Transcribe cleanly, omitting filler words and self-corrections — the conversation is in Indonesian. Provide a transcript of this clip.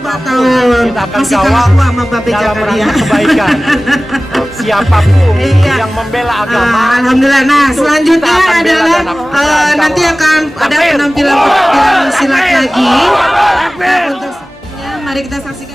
Betul. Kita akan Masih kawal kalah tua sama Babe dalam Jakaria. rangka kebaikan. Siapapun Iya. yang membela agama. Alhamdulillah. Nah, itu selanjutnya kita akan bela adalah dan akan nanti kawal. akan ada Takbir. penampilan silat lagi. Takbir. Untuk mari kita saksikan.